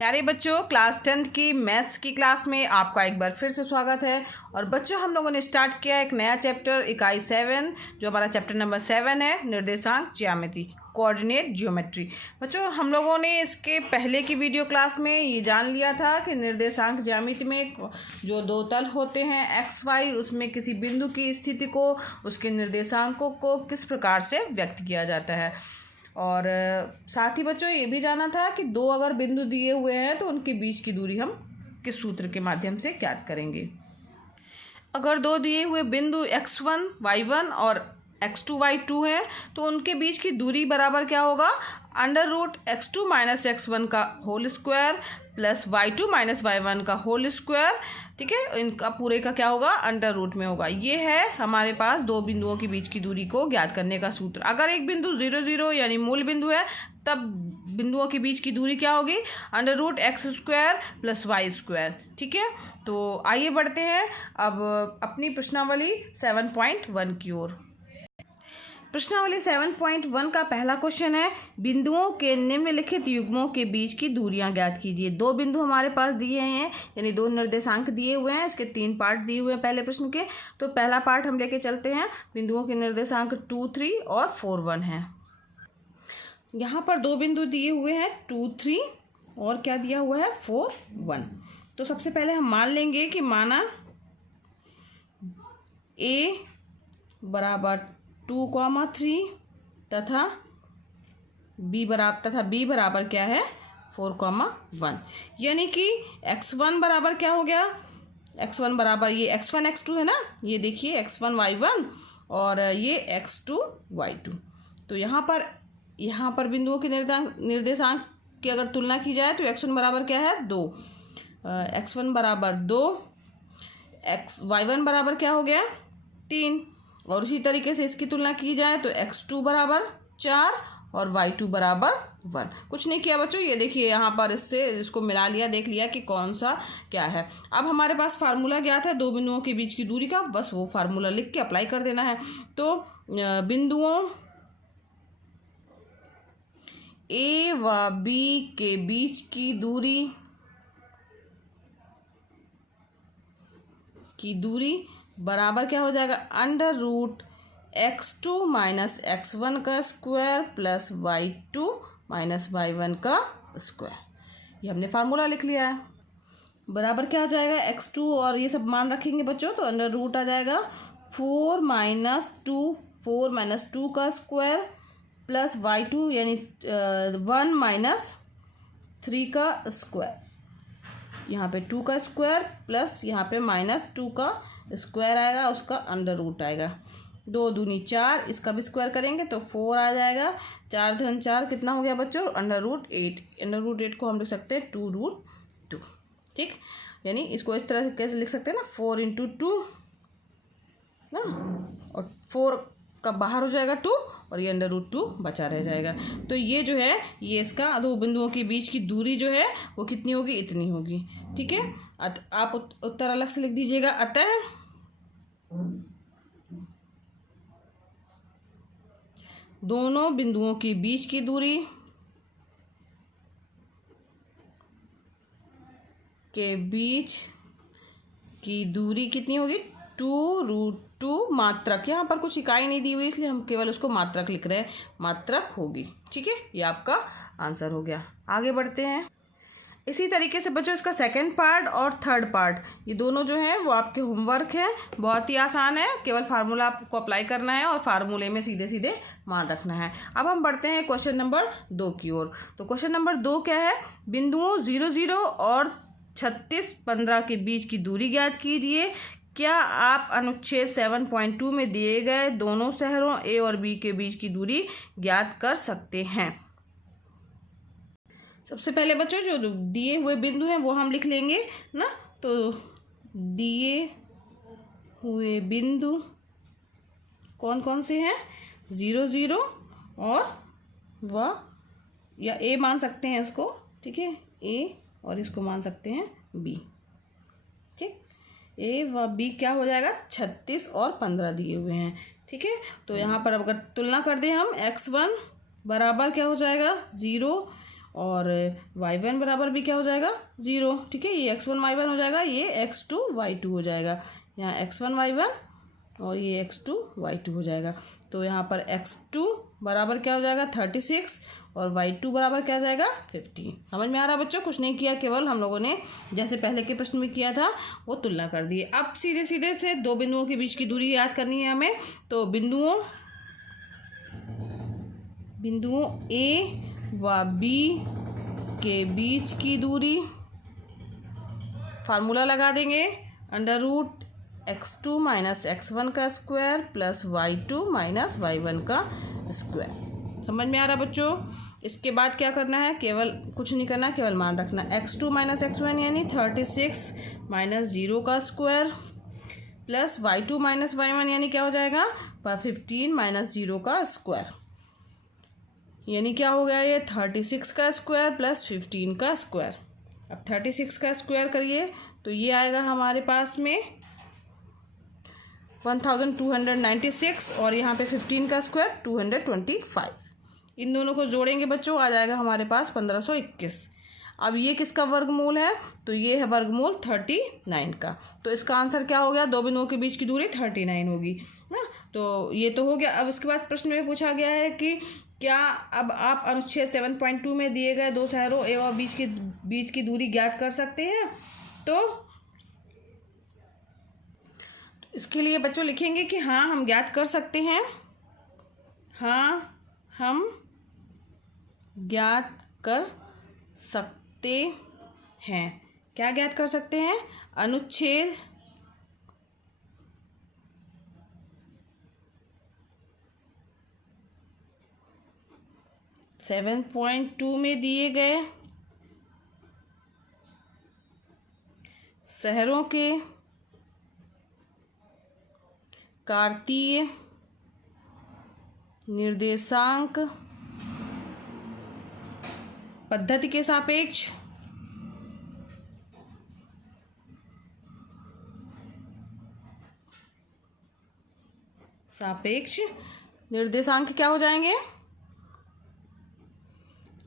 प्यारे बच्चों, class 10th की मैथ्स की क्लास में आपका एक बार फिर से स्वागत है। और बच्चों, हम लोगों ने स्टार्ट किया एक नया चैप्टर इकाई 7, जो हमारा चैप्टर नंबर 7 है, निर्देशांक ज्यामिति, कोऑर्डिनेट ज्योमेट्री। बच्चों, हम लोगों ने इसके पहले की वीडियो क्लास में ये जान लिया था कि निर्देशांक ज्यामिति में जो दो तल होते हैं एक्स वाई, उसमें किसी बिंदु की स्थिति को, उसके निर्देशांकों को किस प्रकार से व्यक्त किया जाता है। और साथ ही बच्चों ये भी जाना था कि दो अगर बिंदु दिए हुए हैं तो उनके बीच की दूरी हम किस सूत्र के माध्यम से ज्ञात करेंगे। अगर दो दिए हुए बिंदु x1 y1 और x2 y2 है तो उनके बीच की दूरी बराबर क्या होगा, √x2 - x1 का whole square plus y2 - y1 का होल स्क्वायर। ठीक है, इनका पूरे का क्या होगा, √ में होगा। ये है हमारे पास दो बिंदुओं के बीच की दूरी को ज्ञात करने का सूत्र। अगर एक बिंदु 0 0 यानी मूल बिंदु है तब बिंदुओं के बीच की दूरी क्या होगी, √x² + y²। ठीक है, तो आइए बढ़ते हैं अब अपनी प्रश्नावली 7.1 की ओर। प्रश्नावली 7.1 का पहला क्वेश्चन है, बिंदुओं के निम्नलिखित युग्मों के बीच की दूरियां ज्ञात कीजिए। दो बिंदु हमारे पास दिए हैं, यानी दो निर्देशांक दिए हुए हैं। इसके 3 पार्ट दिए हुए हैं पहले प्रश्न के। तो पहला पार्ट हम लेके चलते हैं। बिंदुओं के निर्देशांक 2 3 और 4 1 है। यहाँ पर दो बिंदु दिए हुए हैं 2 3 और क्या दिया हुआ है 4 1। तो सबसे पहले हम मान लेंगे कि माना a बराबर 2, 3 तथा b बराबर क्या है 4, 1। यानी कि x1 बराबर क्या हो गया, x1 बराबर ये x1 x2 है ना, ये देखिए x1 y1 और ये x2 y2। तो यहाँ पर बिंदुओं के निर्देशांक की अगर तुलना की जाए तो x1 बराबर क्या है 2, x1 बराबर 2, y1 बराबर क्या हो गया 3। और उसी तरीके से इसकी तुलना की जाए तो x2 बराबर 4 और y2 बराबर 1। कुछ नहीं किया बच्चों, ये देखिए यहाँ पर इसको मिला लिया, देख लिया कि कौन सा क्या है। अब हमारे पास फार्मूला ज्ञात है दो बिंदुओं के बीच की दूरी का, बस वो फार्मूला लिख के अप्लाई कर देना है। तो बिंदुओं a व b के बीच की दूरी बराबर क्या हो जाएगा, √x2 - x1 का स्क्वायर प्लस y2 - y1 का स्क्वायर। ये हमने फार्मूला लिख लिया है। बराबर क्या हो जाएगा, x2 और ये सब मान रखेंगे बच्चों तो √ आ जाएगा 4 - 2 का स्क्वायर प्लस y2 यानी 1 - 3 का स्क्वायर। यहाँ पे 2 का स्क्वायर प्लस यहाँ पे -2 का स्क्वायर आएगा, उसका √ आएगा। 2 दूनी 4, इसका भी स्क्वायर करेंगे तो 4 आ जाएगा। 4 धन 4 कितना हो गया बच्चों, √8। √8 को हम लिख सकते हैं 2√2। ठीक, यानी इसको इस तरह से कैसे लिख सकते हैं ना, 4 × 2 ना, और 4 का बाहर हो जाएगा 2 और ये √2 बचा रह जाएगा। तो ये जो है ये इसका दो बिंदुओं के बीच की दूरी जो है वो कितनी होगी, इतनी होगी। ठीक है, आप उत्तर अलग से लिख दीजिएगा। अतः दोनों बिंदुओं के बीच की दूरी कितनी होगी, 2√2 मात्रक। यहाँ पर कुछ इकाई नहीं दी हुई इसलिए हम केवल उसको मात्रक लिख रहे हैं, मात्रक होगी। ठीक है, ये आपका आंसर हो गया। आगे बढ़ते हैं। इसी तरीके से बच्चों इसका सेकंड पार्ट और थर्ड पार्ट ये दोनों जो है वो आपके होमवर्क है। बहुत ही आसान है, केवल फार्मूला आपको अप्लाई करना है और फार्मूले में सीधे सीधे मान रखना है। अब हम बढ़ते हैं क्वेश्चन नंबर 2 की ओर। तो क्वेश्चन नंबर 2 क्या है, बिंदुओं 0 0 और 36 15 के बीच की दूरी ज्ञात कीजिए। क्या आप अनुच्छेद 7.2 में दिए गए दोनों शहरों A और B के बीच की दूरी ज्ञात कर सकते हैं। सबसे पहले बच्चों जो दिए हुए बिंदु हैं वो हम लिख लेंगे ना। तो दिए हुए बिंदु कौन कौन से हैं, 0 0 और या A मान सकते हैं इसको। ठीक है, A और इसको मान सकते हैं B। ठीक, A व B क्या हो जाएगा, 36 और 15 दिए हुए हैं। ठीक है, तो यहाँ पर अगर तुलना कर दें हम, x1 बराबर क्या हो जाएगा 0 और y1 बराबर भी क्या हो जाएगा 0, ठीक है। ये x1 y1 हो जाएगा, ये x2 y2 हो जाएगा। यहाँ x1 y1 और ये x2 y2 हो जाएगा। तो यहाँ पर x2 बराबर क्या हो जाएगा 36 और y2 बराबर क्या हो जाएगा 15। समझ में आ रहा है बच्चों? कुछ नहीं किया, केवल हम लोगों ने जैसे पहले के प्रश्न में किया था वो तुलना कर दी। अब सीधे सीधे से दो बिंदुओं के बीच की दूरी याद करनी है हमें। तो बिंदुओं A व B के बीच की दूरी, फार्मूला लगा देंगे, under root x2 minus x1 का square plus y2 minus y1 का स्क्वायर। समझ में आ रहा बच्चों? इसके बाद क्या करना है, केवल कुछ नहीं करना, केवल मान रखना x2 माइनस x1 यानी 36 माइनस 0 का square plus y2 minus y1 यानी क्या हो जाएगा 15 माइनस 0 का स्क्वायर, यानी क्या हो गया ये 36 का स्क्वायर प्लस 15 का स्क्वायर। अब 36 का स्क्वायर करिए तो ये आएगा हमारे पास में 1296 और यहाँ पे 15 का स्क्वायर 225। इन दोनों को जोड़ेंगे बच्चों, आ जाएगा हमारे पास 1521। अब ये किसका वर्गमूल है, तो ये है वर्गमूल 39 का। तो इसका आंसर क्या हो गया, दो बिंदुओं के बीच की दूरी 39 होगी ना। तो ये तो हो गया। अब इसके बाद प्रश्न में पूछा गया है कि क्या अब आप अनुच्छेद 7.2 में दिए गए दो शहरों ए और बीच की दूरी ज्ञात कर सकते हैं। तो इसके लिए बच्चों लिखेंगे कि हाँ हम ज्ञात कर सकते हैं, हाँ हम ज्ञात कर सकते हैं। क्या ज्ञात कर सकते हैं, अनुच्छेद 7.2 में दिए गए शहरों के कार्तीय निर्देशांक पद्धति के सापेक्ष निर्देशांक क्या हो जाएंगे।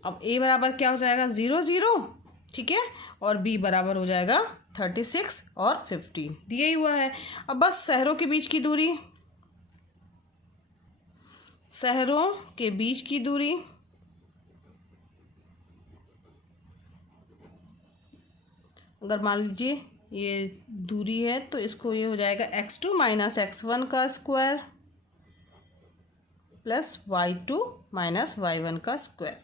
अब a बराबर क्या हो जाएगा 0 0, ठीक है, और b बराबर हो जाएगा 36 और 15 दिया ही हुआ है। अब बस शहरों के बीच की दूरी अगर मान लीजिए ये दूरी है तो इसको ये हो जाएगा x2 माइनस x1 का square plus y2 minus y1 का स्क्वायर।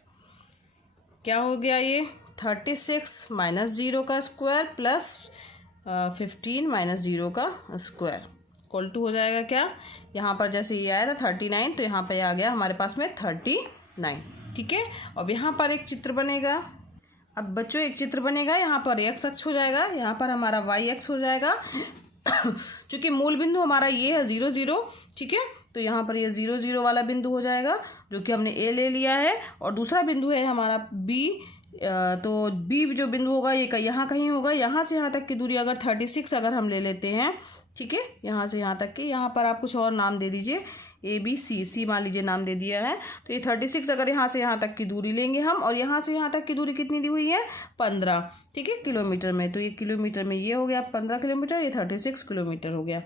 क्या हो गया ये 36 माइनस 0 का स्क्वायर प्लस 15 माइनस 0 का स्क्वायर इक्वल टू हो जाएगा क्या, यहाँ पर जैसे ये आया था 39 तो यहाँ पे आ गया हमारे पास में 39, ठीक है। अब यहाँ पर एक चित्र बनेगा। अब बच्चों एक चित्र बनेगा, यहाँ पर x अक्ष हो जाएगा, यहाँ पर हमारा y अक्ष हो जाएगा। चूँकि मूल बिंदु हमारा ये है 0 0, ठीक है, तो यहाँ पर ये 0 0 वाला बिंदु हो जाएगा जो कि हमने a ले लिया है। और दूसरा बिंदु है हमारा b, तो b जो बिंदु होगा ये यहाँ कहीं होगा। यहाँ से यहाँ तक की दूरी अगर 36 अगर हम ले लेते हैं, ठीक है, यहाँ से यहाँ तक की, यहाँ पर आप कुछ और नाम दे दीजिए, ABC मान लीजिए नाम दे दिया है। तो ये 36 अगर यहाँ से यहाँ तक की दूरी लेंगे हम, और यहाँ से यहाँ तक की दूरी कितनी दी हुई है 15, ठीक है, किलोमीटर में। तो ये किलोमीटर में ये हो गया 15 किलोमीटर, ये 36 किलोमीटर हो गया,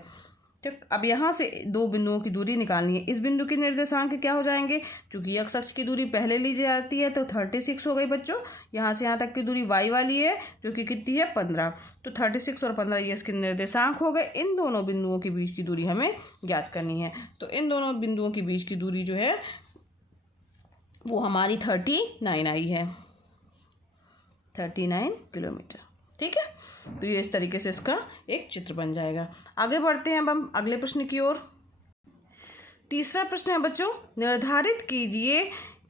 ठीक। अब यहाँ से दो बिंदुओं की दूरी निकालनी है। इस बिंदु के निर्देशांक क्या हो जाएंगे, चूंकि x अक्ष की दूरी पहले ली जाती है तो 36 हो गई बच्चों। यहाँ से यहाँ तक की दूरी y वाली है जो कि कितनी है 15, तो 36 और 15 ये इसके निर्देशांक हो गए। इन दोनों बिंदुओं के बीच की दूरी हमें ज्ञात करनी है। तो इन दोनों बिंदुओं के बीच की दूरी जो है वो हमारी 39 आई है, 39 किलोमीटर, ठीक है। तो ये इस तरीके से इसका एक चित्र बन जाएगा। आगे बढ़ते हैं अब हम अगले प्रश्न की ओर। तीसरा प्रश्न है बच्चों, निर्धारित कीजिए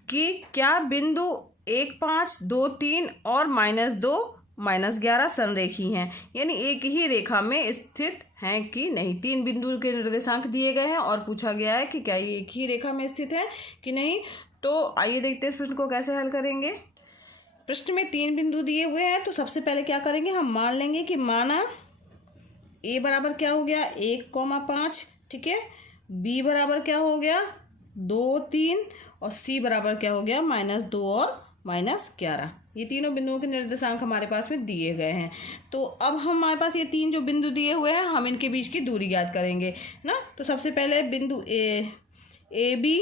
कि क्या बिंदु 1 5 2 3 और -2 -11 संरेखी हैं, यानी एक ही रेखा में स्थित हैं कि नहीं। तीन बिंदु के निर्देशांक दिए गए हैं और पूछा गया है कि क्या ये एक ही रेखा में स्थित हैं कि नहीं। तो आइए देखते हैं इस प्रश्न को कैसे हल करेंगे। प्रश्न में तीन बिंदु दिए हुए हैं, तो सबसे पहले क्या करेंगे, हम मान लेंगे कि माना a बराबर क्या हो गया 1,5, ठीक है, b बराबर क्या हो गया 2 3 और c बराबर क्या हो गया -2 और -11। ये तीनों बिंदुओं के निर्देशांक हमारे पास में दिए गए हैं। तो अब हमारे पास ये तीन जो बिंदु दिए हुए हैं, हम इनके बीच की दूरी ज्ञात करेंगे ना। तो सबसे पहले बिंदु ए बी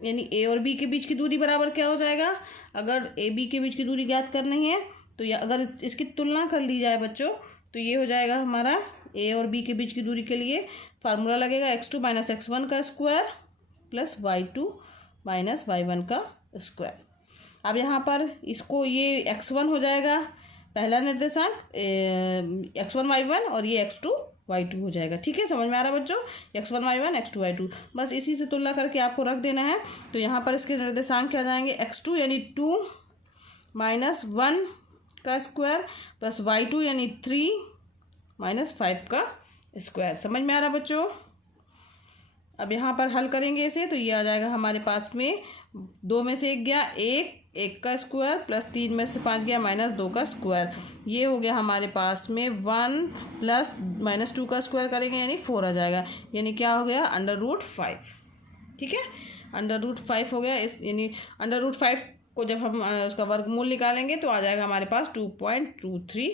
यानी ए और बी के बीच की दूरी बराबर क्या हो जाएगा। अगर ए बी के बीच की दूरी ज्ञात करनी है तो या अगर इसकी तुलना कर ली जाए बच्चों, तो ये हो जाएगा हमारा ए और बी के बीच की दूरी के लिए फार्मूला लगेगा x2 - x1 का स्क्वायर प्लस y2 - y1 का स्क्वायर। अब यहाँ पर इसको ये x1 हो जाएगा पहला निर्देशांक, x1 y1, और ये x2 y2 हो जाएगा। ठीक है, समझ में आ रहा है बच्चों। x1 y1 x2 y2, बस इसी से तुलना करके आपको रख देना है। तो यहाँ पर इसके निर्देशांक क्या जाएंगे, x2 यानी 2 - 1 का स्क्वायर प्लस y2 यानी 3 - 5 का स्क्वायर। समझ में आ रहा बच्चों। अब यहाँ पर हल करेंगे इसे, तो ये आ जाएगा हमारे पास में 2 में से 1 गया 1 का स्क्वायर प्लस 3 में से 5 गया -2 का स्क्वायर। ये हो गया हमारे पास में 1 प्लस -2 का स्क्वायर करेंगे यानी 4 आ जाएगा। यानी क्या हो गया, √5। ठीक है, √5 हो गया। इस यानी √5 को जब हम उसका वर्गमूल निकालेंगे तो आ जाएगा हमारे पास 2.23।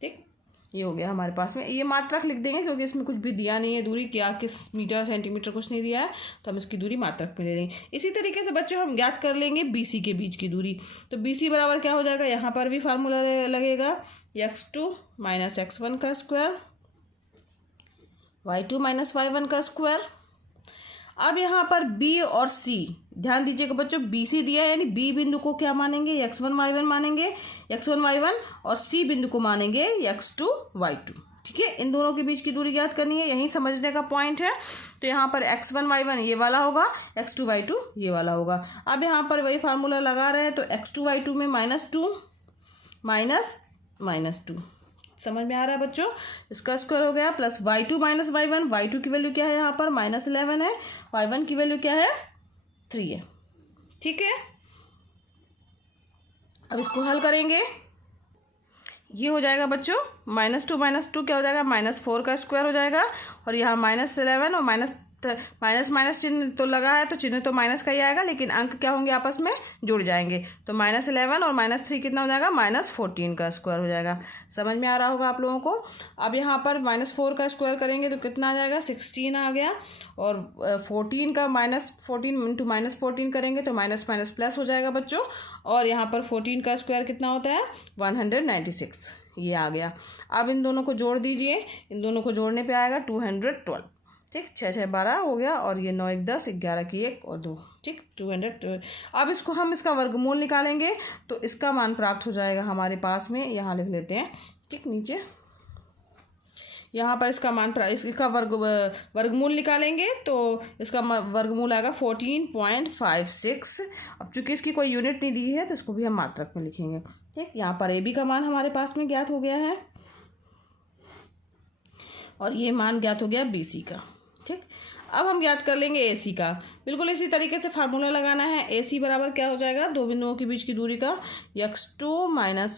ठीक, ये हो गया हमारे पास में। ये मात्रक लिख देंगे क्योंकि इसमें कुछ भी दिया नहीं है, दूरी क्या किस मीटर सेंटीमीटर कुछ नहीं दिया है, तो हम इसकी दूरी मात्रक में ले लेंगे। इसी तरीके से बच्चों हम ज्ञात कर लेंगे BC के बीच की दूरी। तो BC बराबर क्या हो जाएगा, यहाँ पर भी फार्मूला लगेगा x2 - x1 का स्क्वायर y2 - y1 का स्क्वायर। अब यहाँ पर B और C, ध्यान दीजिएगा बच्चों, BC दिया है यानी B बिंदु को क्या मानेंगे, x1 y1 मानेंगे, x1 y1, और C बिंदु को मानेंगे x2 y2। ठीक है, इन दोनों के बीच की दूरी ज्ञात करनी है, यही समझने का पॉइंट है। तो यहाँ पर x1 y1 ये वाला होगा, x2 y2 ये वाला होगा। अब यहाँ पर वही फार्मूला लगा रहे हैं, तो x2 y2 में -2 -2, समझ में आ रहा है बच्चों। इसका स्क्वायर हो गया प्लस y2 - y1, y2 की वैल्यू क्या है यहाँ पर -11 है, y1 की वैल्यू क्या है 3 है। ठीक है, अब इसको हल करेंगे, ये हो जाएगा बच्चों -2 - 2 क्या हो जाएगा, -4 का स्क्वायर हो जाएगा, और यहाँ -11 और माइनस चिन्ह तो लगा है तो चिन्ह तो माइनस का ही आएगा, लेकिन अंक क्या होंगे आपस में जुड़ जाएंगे। तो -11 और -3 कितना हो जाएगा, -14 का स्क्वायर हो जाएगा। समझ में आ रहा होगा आप लोगों को। अब यहाँ पर -4 का स्क्वायर करेंगे तो कितना आ जाएगा, 16 आ गया, और 14 का -14 × -14 करेंगे तो माइनस माइनस प्लस हो जाएगा बच्चों। और यहाँ पर 14 का स्क्वायर कितना होता है, 196, ये आ गया। अब इन दोनों को जोड़ दीजिए, इन दोनों को जोड़ने पे आएगा 212। ठीक, 6 6 12 हो गया, और ये 9 1 10, 11 की 1 और 2। ठीक, 200। अब इसको हम इसका वर्गमूल निकालेंगे तो इसका मान प्राप्त हो जाएगा हमारे पास में, यहाँ लिख लेते हैं। ठीक, नीचे यहाँ पर इसका मान इसका वर्गमूल निकालेंगे तो इसका वर्गमूल आएगा 14.56। अब चूंकि इसकी कोई यूनिट नहीं दी है तो इसको भी हम मात्रक में लिखेंगे। ठीक, यहाँ पर AB का मान हमारे पास में ज्ञात हो गया है, और ये मान ज्ञात हो गया BC का। ठीक, अब हम ज्ञात कर लेंगे AC का। बिल्कुल इसी तरीके से फार्मूला लगाना है। AC बराबर क्या हो जाएगा, दो बिंदुओं के बीच की दूरी का x2 -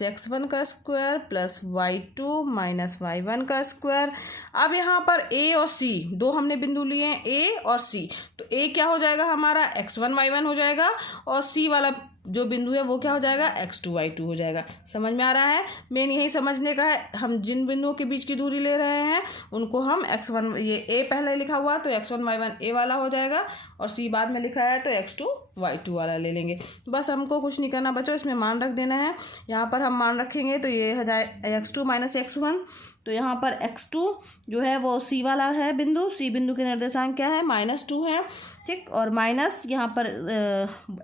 x1 का स्क्वायर प्लस y2 - y1 का स्क्वायर। अब यहाँ पर A और C दो हमने बिंदु लिए हैं, A और C, तो A क्या हो जाएगा हमारा x1 y1 हो जाएगा, और C वाला जो बिंदु है वो क्या हो जाएगा, x2 y2 हो जाएगा। समझ में आ रहा है। मेन यही समझने का है, हम जिन बिंदुओं के बीच की दूरी ले रहे हैं उनको हम x1, ये A पहले लिखा हुआ तो x1 y1 A वाला हो जाएगा, और C बाद में लिखा है तो x2 y2 वाला ले लेंगे। बस हमको कुछ नहीं करना बच्चों, इसमें मान रख देना है। यहाँ पर हम मान रखेंगे तो ये हो जाए x2 - x1। तो यहाँ पर x2 जो है वो C वाला है बिंदु, C बिंदु के निर्देशांक क्या है, -2 है। ठीक, और माइनस यहाँ पर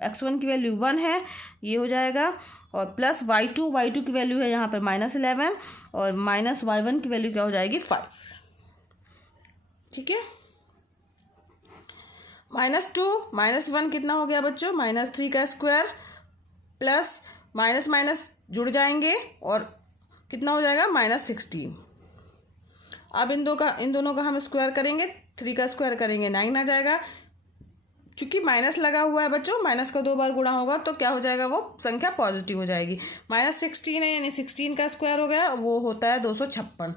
x1 की वैल्यू 1 है, ये हो जाएगा, और प्लस y2 की वैल्यू है यहाँ पर -11, और माइनस y1 की वैल्यू क्या हो जाएगी 5। ठीक है, -2 - 1 कितना हो गया बच्चों, -3 का स्क्वायर, प्लस माइनस माइनस जुड़ जाएंगे और कितना हो जाएगा, -16। अब इन दोनों का हम स्क्वायर करेंगे, 3 का स्क्वायर करेंगे 9 आ जाएगा। चूंकि माइनस लगा हुआ है बच्चों, माइनस का 2 बार गुणा होगा तो क्या हो जाएगा, वो संख्या पॉजिटिव हो जाएगी। -16 है यानी 16 का स्क्वायर हो गया, वो होता है 256,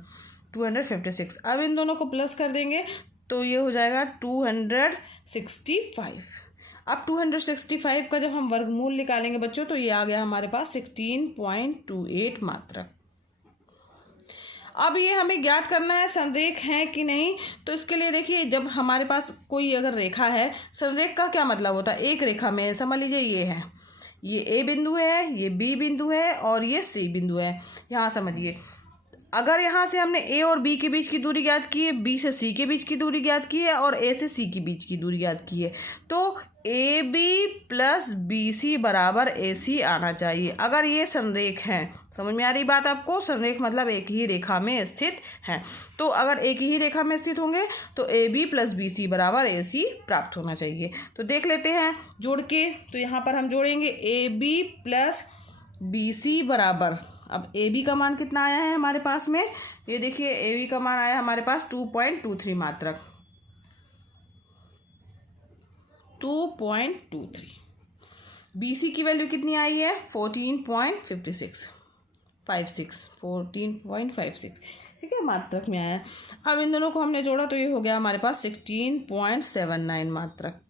256। अब इन दोनों को प्लस कर देंगे तो ये हो जाएगा 265। अब 265 का जब हम वर्गमूल निकालेंगे बच्चों तो ये आ गया हमारे पास 16.28 मात्रक। अब ये हमें ज्ञात करना है संरेख है कि नहीं। तो इसके लिए देखिए, जब हमारे पास कोई अगर रेखा है, संरेख का क्या मतलब होता है, एक रेखा में समझ लीजिए ये है, ये ए बिंदु है, ये बी बिंदु है और ये सी बिंदु है। यहाँ समझिए, अगर यहाँ से हमने ए और बी के बीच की दूरी ज्ञात की है, बी से सी के बीच की दूरी ज्ञात की है और ए से सी के बीच की दूरी ज्ञात की है, तो A B plus B C बराबर ए सी आना चाहिए अगर ये संरेख है। समझ में आ रही बात आपको? संरेख मतलब एक ही रेखा में स्थित है। तो अगर एक ही रेखा में स्थित होंगे तो A B plus B C बराबर ए सी प्राप्त होना चाहिए। तो देख लेते हैं जोड़ के। तो यहाँ पर हम जोड़ेंगे A B plus B C बराबर, अब ए बी का मान कितना आया है हमारे पास में, ये देखिए ए बी का मान आया हमारे पास 2.23 मात्रक, 2.23। बी सी की वैल्यू कितनी आई है 14.56, 14.56, ठीक है, मात्रक में आया। अब इन दोनों को हमने जोड़ा तो ये हो गया हमारे पास 16.79 मात्रक।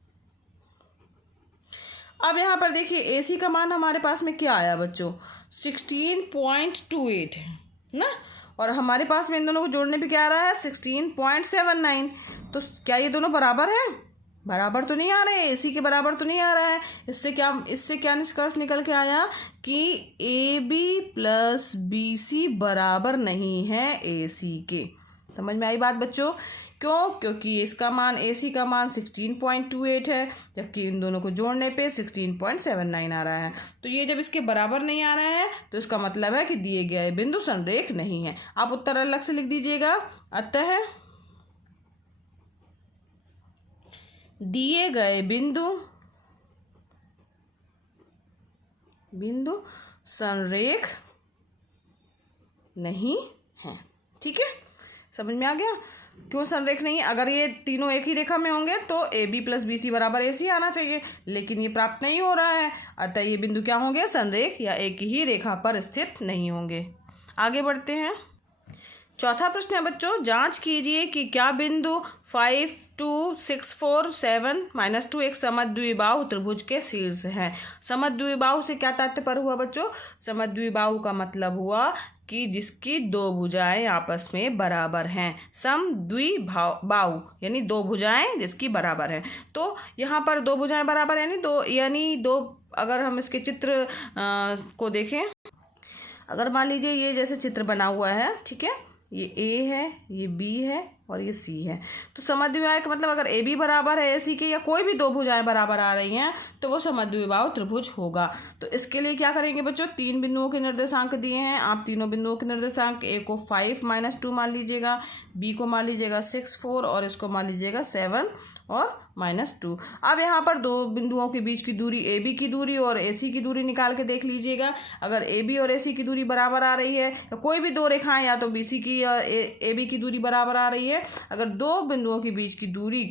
अब यहाँ पर देखिए ए सी का मान हमारे पास में क्या आया बच्चों, 16.28 है ना, और हमारे पास में इन दोनों को जोड़ने पे क्या आ रहा है 16.79। तो क्या ये दोनों बराबर हैं? बराबर तो नहीं आ रहे, ए सी के बराबर तो नहीं आ रहा है। इससे क्या निष्कर्ष निकल के आया कि A B plus B C बराबर नहीं है ए सी के। समझ में आई बात बच्चों? क्यों? क्योंकि इसका मान ए सी का मान 16.28 है, जबकि इन दोनों को जोड़ने पे 16.79 आ रहा है। तो ये जब इसके बराबर नहीं आ रहा है तो इसका मतलब है कि दिए गए बिंदु संरेख नहीं है। आप उत्तर अलग से लिख दीजिएगा। अतः दिए गए बिंदु संरेख नहीं है। ठीक है, समझ में आ गया? क्यों संरेख नहीं? अगर ये तीनों एक ही रेखा में होंगे तो A B plus B C बराबर ए सी आना चाहिए, लेकिन ये प्राप्त नहीं हो रहा है, अतः ये बिंदु क्या होंगे, संरेख या एक ही रेखा पर स्थित नहीं होंगे। आगे बढ़ते हैं। चौथा प्रश्न है बच्चों, जांच कीजिए कि क्या बिंदु 5, 2, 6, 4, 7, -2 एक समद्विबाहु त्रिभुज के शीर्ष है। समद्विबाहु से क्या तात्पर्य हुआ बच्चों? समद्विबाहु का मतलब हुआ कि जिसकी दो भुजाएं आपस में बराबर हैं। समद्विबाहु यानी दो भुजाएं जिसकी बराबर हैं। तो यहाँ पर दो भुजाएं बराबर यानी दो, अगर हम इसके चित्र को देखें, अगर मान लीजिए ये जैसे चित्र बना हुआ है, ठीक है, ये ए है, ये बी है और ये सी है, तो समद्विबाहु का मतलब अगर ए बी बराबर है ए सी के या कोई भी दो भुजाएं बराबर आ रही हैं तो वो समद्विबाहु त्रिभुज होगा। तो इसके लिए क्या करेंगे बच्चों, तीन बिंदुओं के निर्देशांक दिए हैं, आप तीनों बिंदुओं के निर्देशांक, ए को 5 - 2 मान लीजिएगा, बी को मान लीजिएगा 6, 4 और इसको मान लीजिएगा 7 और -2। अब यहाँ पर दो बिंदुओं के बीच की दूरी, ए बी की दूरी और ए सी की दूरी निकाल के देख लीजिएगा। अगर ए बी और ए सी की दूरी बराबर आ रही है, या कोई भी दो रेखाएं या तो बी सी की या ए बी की दूरी बराबर आ रही है, अगर दो बिंदुओं के बीच की दूरी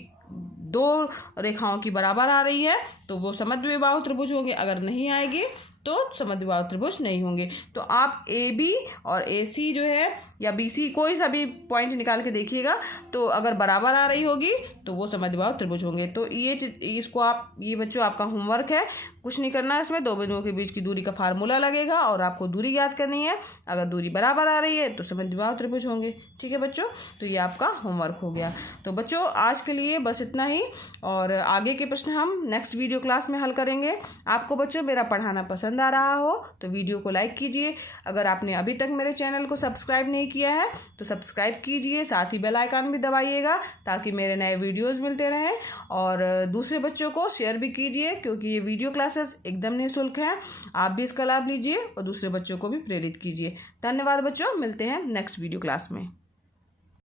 दो रेखाओं की बराबर आ रही है तो वो समद्विबाहु त्रिभुज होंगे, अगर नहीं आएगी तो समद्विबाहु त्रिभुज नहीं होंगे। तो आप ए बी और ए सी जो है या बी सी कोई सा भी पॉइंट निकाल के देखिएगा, तो अगर बराबर आ रही होगी तो वो समद्विबाहु त्रिभुज होंगे। तो इसको आप, ये बच्चों आपका होमवर्क है, कुछ नहीं करना है इसमें, दो बिंदुओं के बीच की दूरी का फार्मूला लगेगा और आपको दूरी याद करनी है। अगर दूरी बराबर आ रही है तो समद्विबाहु त्रिभुज होंगे। ठीक है बच्चों, तो ये आपका होमवर्क हो गया। तो बच्चों आज के लिए बस इतना ही, और आगे के प्रश्न हम नेक्स्ट वीडियो क्लास में हल करेंगे। आपको बच्चों मेरा पढ़ाना पसंद आ रहा हो तो वीडियो को लाइक कीजिए। अगर आपने अभी तक मेरे चैनल को सब्सक्राइब नहीं किया है तो सब्सक्राइब कीजिए, साथ ही बेल आइकन भी दबाइएगा ताकि मेरे नए वीडियोस मिलते रहें, और दूसरे बच्चों को शेयर भी कीजिए क्योंकि ये वीडियो क्लासेस एकदम निःशुल्क है। आप भी इसका लाभ लीजिए और दूसरे बच्चों को भी प्रेरित कीजिए। धन्यवाद बच्चों, मिलते हैं नेक्स्ट वीडियो क्लास में।